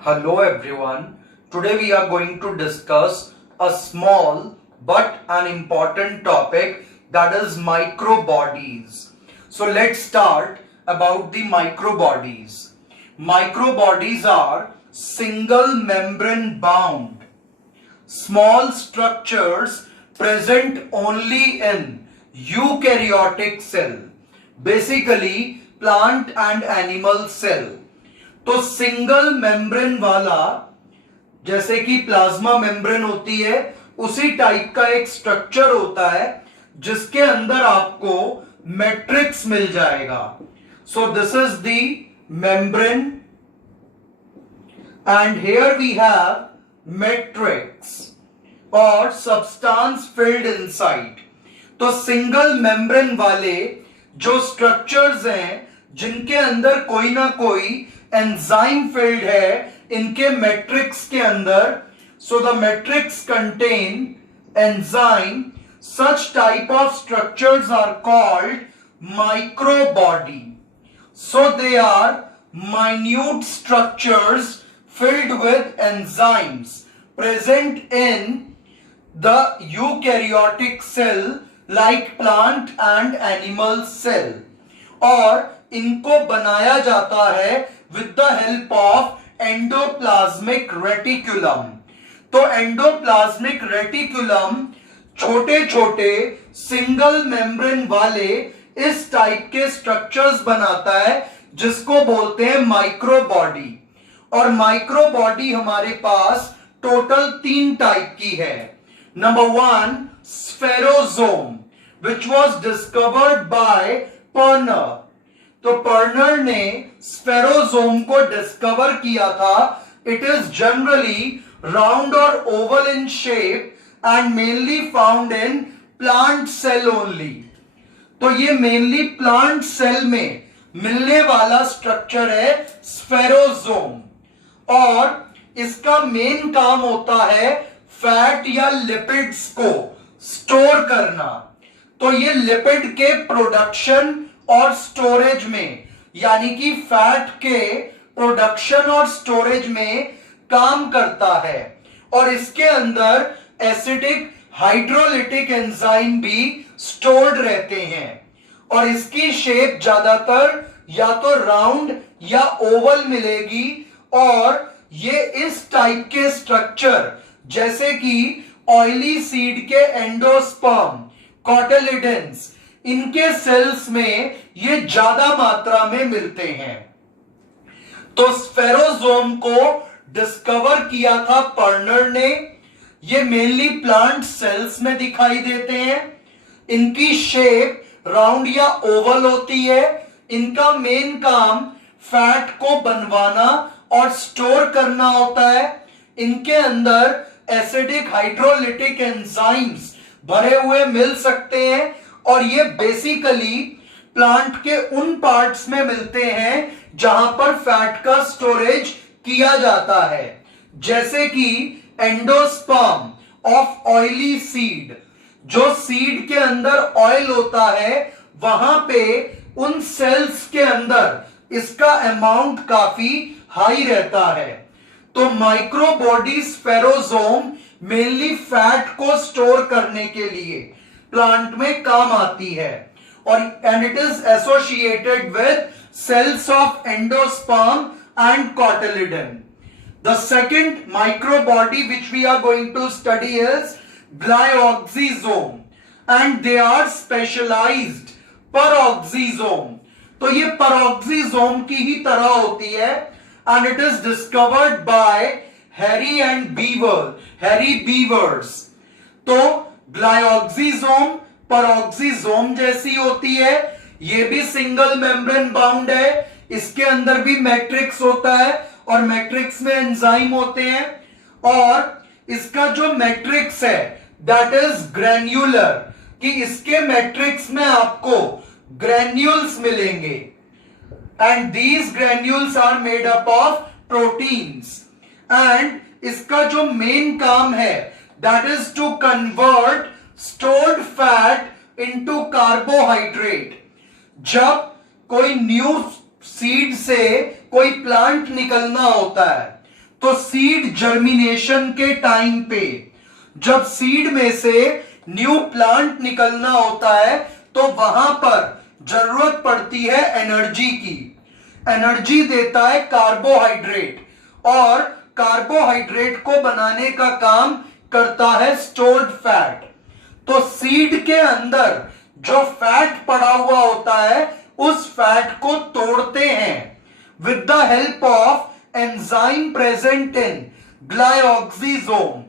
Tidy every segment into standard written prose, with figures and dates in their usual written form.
Hello everyone. Today we are going to discuss a small but an important topic, that is microbodies. So let's start about the microbodies. Microbodies are single membrane bound small structures present only in eukaryotic cell, basically plant and animal cell. तो single membrane वाला, जैसे कि plasma membrane होती है, उसी type का एक structure होता है जिसके अंदर आपको मैट्रिक्स मिल जाएगा. So this is the membrane and here we have matrix और सब्सटेंस फिल्ड इनसाइड. तो सिंगल मेम्ब्रेन वाले जो स्ट्रक्चर्स हैं जिनके अंदर कोई ना कोई एंजाइम फिल्ड है इनके मैट्रिक्स के अंदर, so the matrix contain enzyme, such type of structures are called microbody. So they are minute structures filled with enzymes present in the eukaryotic cell like plant and animal cell. और इनको बनाया जाता है with the help of endoplasmic reticulum. तो endoplasmic reticulum छोटे छोटे single membrane वाले इस टाइप के स्ट्रक्चर्स बनाता है जिसको बोलते हैं माइक्रोबॉडी. और माइक्रोबॉडी हमारे पास टोटल 3 टाइप की है. Number 1, spherosome, which was discovered by Perner. तो पर्नर ने स्फेरोसोम को डिस्कवर किया था. इट इज जनरली राउंड और oval in shape and mainly found in plant cell only. तो ये मेनली प्लांट सेल में मिलने वाला स्ट्रक्चर है स्फेरोसोम. और इसका मेन काम होता है फैट या लिपिड्स को स्टोर करना. तो ये लिपिड के प्रोडक्शन और स्टोरेज में, यानी कि फैट के प्रोडक्शन और स्टोरेज में काम करता है. और इसके अंदर एसिडिक हाइड्रोलिटिक एंजाइम भी स्टोर्ड रहते हैं. और इसकी शेप ज्यादातर या तो राउंड या ओवल मिलेगी. और ये इस टाइप के स्ट्रक्चर, जैसे कि ऑयली सीड के एंडोस्पर्म, कॉटिलिडन्स, इनके सेल्स में ये ज्यादा मात्रा में मिलते हैं. तो स्फेरोसोम को डिस्कवर किया था पर्नर ने. ये मेनली प्लांट सेल्स में दिखाई देते हैं. इनकी शेप राउंड या ओवल होती है. इनका मेन काम फैट को बनवाना और स्टोर करना होता है. इनके अंदर एसिडिक हाइड्रोलिटिक एंजाइम्स भरे हुए मिल सकते हैं. और ये बेसिकली प्लांट के उन पार्ट्स में मिलते हैं जहां पर फैट का स्टोरेज किया जाता है, जैसे कि एंडोस्पर्म ऑफ ऑयली सीड. जो सीड के अंदर ऑयल होता है वहां पे उन सेल्स के अंदर इसका अमाउंट काफी हाई रहता है. तो माइक्रोबॉडी स्फेरोसोम मेनली फैट को स्टोर करने के लिए प्लांट में काम आती है. और and it is associated with cells of endosperm and cotyledon. The second microbody which we are going to study is glyoxysome, and they are specialized peroxisome. तो ये peroxisome की ही तरह होती है and it is discovered by Harry Beavers. तो glyoxysome peroxisome जैसी होती है. ये भी सिंगल मेम्ब्रेन बाउंड है. इसके अंदर भी मैट्रिक्स होता है और मैट्रिक्स में एंजाइम होते हैं. और इसका जो मैट्रिक्स है दैट इज ग्रैन्युलर, कि इसके मैट्रिक्स में आपको ग्रैन्यूल्स मिलेंगे. And these granules are made up of proteins. एंड इसका जो मेन काम है that is to convert stored fat into carbohydrate. जब कोई न्यू सीड से कोई प्लांट निकलना होता है तो सीड जर्मिनेशन के टाइम पे जब सीड में से न्यू प्लांट निकलना होता है तो वहां पर जरूरत पड़ती है एनर्जी की। एनर्जी देता है कार्बोहाइड्रेट, और कार्बोहाइड्रेट को बनाने का काम करता है स्टोर्ड फैट। तो सीड के अंदर जो फैट पड़ा हुआ होता है उस फैट को तोड़ते हैं with the help of enzyme present in glyoxysome.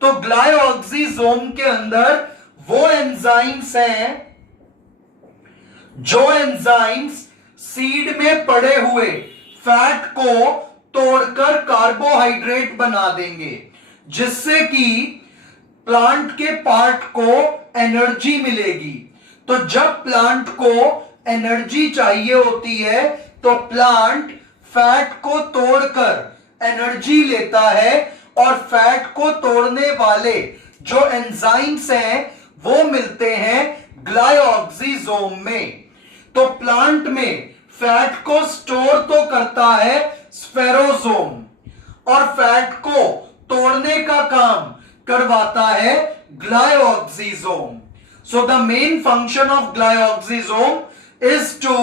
तो ग्लाइऑक्सिसोम के अंदर वो एंजाइम्स हैं जो एंजाइम्स सीड में पड़े हुए फैट को तोड़कर कार्बोहाइड्रेट बना देंगे, जिससे कि प्लांट के पार्ट को एनर्जी मिलेगी। तो जब प्लांट को एनर्जी चाहिए होती है तो प्लांट फैट को तोड़कर एनर्जी लेता है, और फैट को तोड़ने वाले जो एंजाइम्स हैं वो मिलते हैं ग्लाइऑक्सिसोम में। तो प्लांट में फैट को स्टोर तो करता है स्फेरोसोम, और फैट को तोड़ने का काम करवाता है glyoxysome. So the main function of glyoxysome is to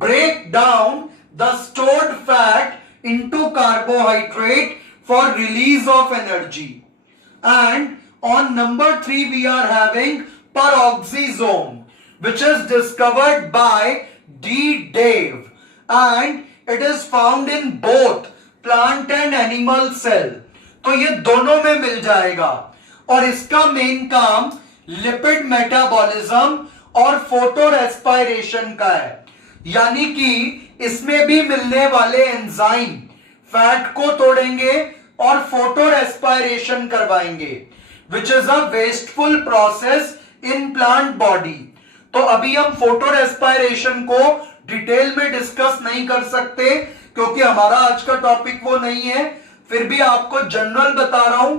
break down the stored fat into carbohydrate for release of energy. And on number 3 we are having peroxisome, which is discovered by D. Dave, and it is found in both plant and animal cell. तो ये दोनों में मिल जाएगा, और इसका main काम lipid metabolism और photo respiration का है। यानी कि इसमें भी मिलने वाले एंजाइम फैट को तोड़ेंगे और फोटो रेस्पिरेशन करवाएंगे, which is a wasteful process in plant body. तो अभी हम फोटो रेस्पिरेशन को डिटेल में डिस्कस नहीं कर सकते क्योंकि हमारा आज का टॉपिक वो नहीं है। फिर भी आपको जनरल बता रहा हूं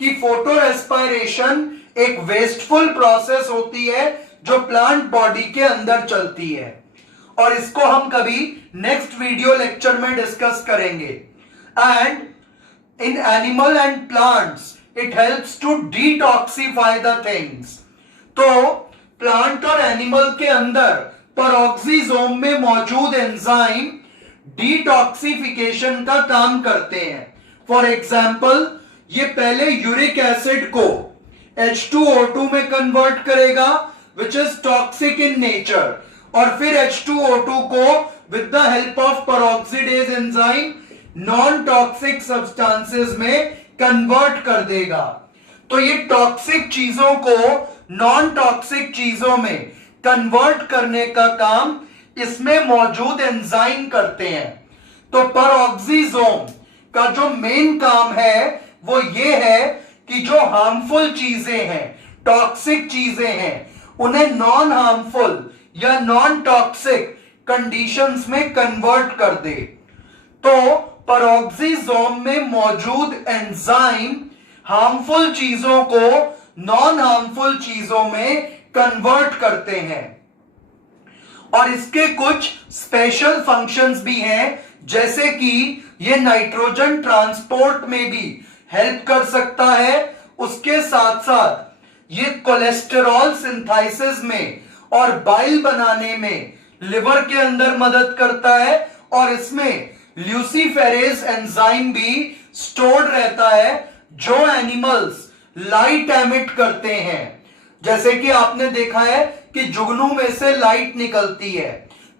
कि फोटो रेस्पिरेशन एक वेस्टफुल प्रोसेस होती है जो प्लांट बॉडी के अंदर चलती है, और इसको हम कभी नेक्स्ट वीडियो लेक्चर में डिस्कस करेंगे। And in animal and plants it helps to detoxify the things. तो प्लांट और एनिमल के अंदर पेरोक्सिसोम में मौजूद एंजाइम डिटॉक्सिफिकेशन का काम करते हैं। फॉर एग्जाम्पल, ये पहले यूरिक एसिड को H2O2 में कन्वर्ट करेगा, which is toxic in nature, और फिर H2O2 को with the help of peroxidase enzyme non toxic substances में कन्वर्ट कर देगा। तो ये टॉक्सिक चीजों को नॉन टॉक्सिक चीजों में कन्वर्ट करने का काम इसमें मौजूद एंजाइम करते हैं। तो पेरोक्सिसोम का जो मेन काम है वो ये है कि जो हार्मफुल चीजें हैं, टॉक्सिक चीजें हैं, उन्हें नॉन हार्मफुल या नॉन टॉक्सिक कंडीशंस में कन्वर्ट कर दे। तो पेरोक्सिसोम में मौजूद एंजाइम हार्मफुल चीजों को नॉन हार्मफुल चीजों में कन्वर्ट करते हैं, और इसके कुछ स्पेशल फंक्शंस भी हैं, जैसे कि ये नाइट्रोजन ट्रांसपोर्ट में भी हेल्प कर सकता है। उसके साथ साथ ये कोलेस्टेरॉल सिंथेसिस में और बाइल बनाने में लिवर के अंदर मदद करता है, और इसमें ल्यूसीफेरेज एंजाइम भी स्टोर्ड रहता है जो एनिमल्स लाइट एमिट करते हैं। जैसे कि आपने देखा है कि जुगनू में से लाइट निकलती है,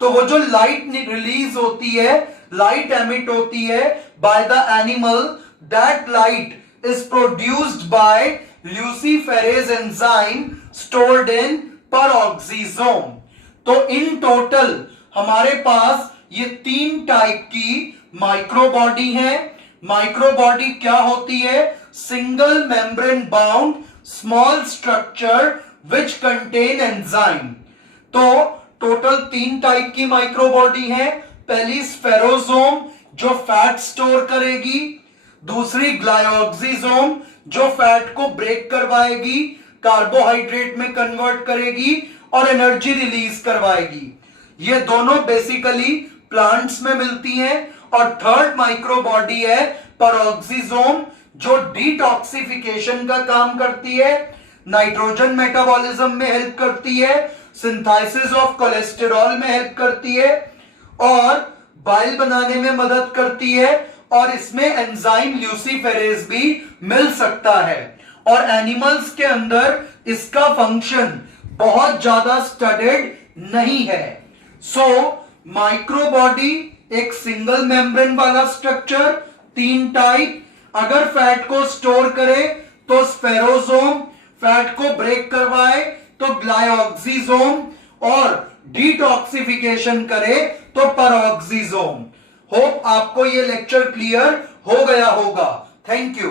तो वो जो लाइट रिलीज होती है, लाइट एमिट होती है by the animal, that light is produced by luciferase enzyme stored in peroxisome. तो इन टोटल हमारे पास ये 3 टाइप की माइक्रोबॉडी है। माइक्रोबॉडी क्या होती है? Single membrane bound small structure which contain enzyme. तो टोटल 3 टाइप की माइक्रोबॉडी है। पहली स्फेरोसोम जो फैट स्टोर करेगी, दूसरी ग्लाइऑक्सिसोम जो फैट को ब्रेक करवाएगी, कार्बोहाइड्रेट में कन्वर्ट करेगी और एनर्जी रिलीज करवाएगी। ये दोनों बेसिकली प्लांट्स में मिलती हैं, और थर्ड माइक्रोबॉडी है पेरोक्सिसोम, जो डिटॉक्सिफिकेशन का काम करती है, नाइट्रोजन मेटाबॉलिज्म में हेल्प करती है, सिंथेसिस ऑफ कोलेस्टेरॉल में हेल्प करती है और बाइल बनाने में मदद करती है, और इसमें एंजाइम ल्यूसीफेरेज भी मिल सकता है। और एनिमल्स के अंदर इसका फंक्शन बहुत ज्यादा स्टडीड नहीं है। सो माइक्रोबॉडी एक सिंगल मेम्ब्रेन वाला स्ट्रक्चर, 3 टाइप। अगर फैट को स्टोर करे तो स्फेरोसोम, फैट को ब्रेक करवाए तो ग्लाइऑक्सिसोम, और डिटॉक्सिफिकेशन करे तो पेरोक्सिसोम। होप आपको यह लेक्चर क्लियर हो गया होगा। Thank you.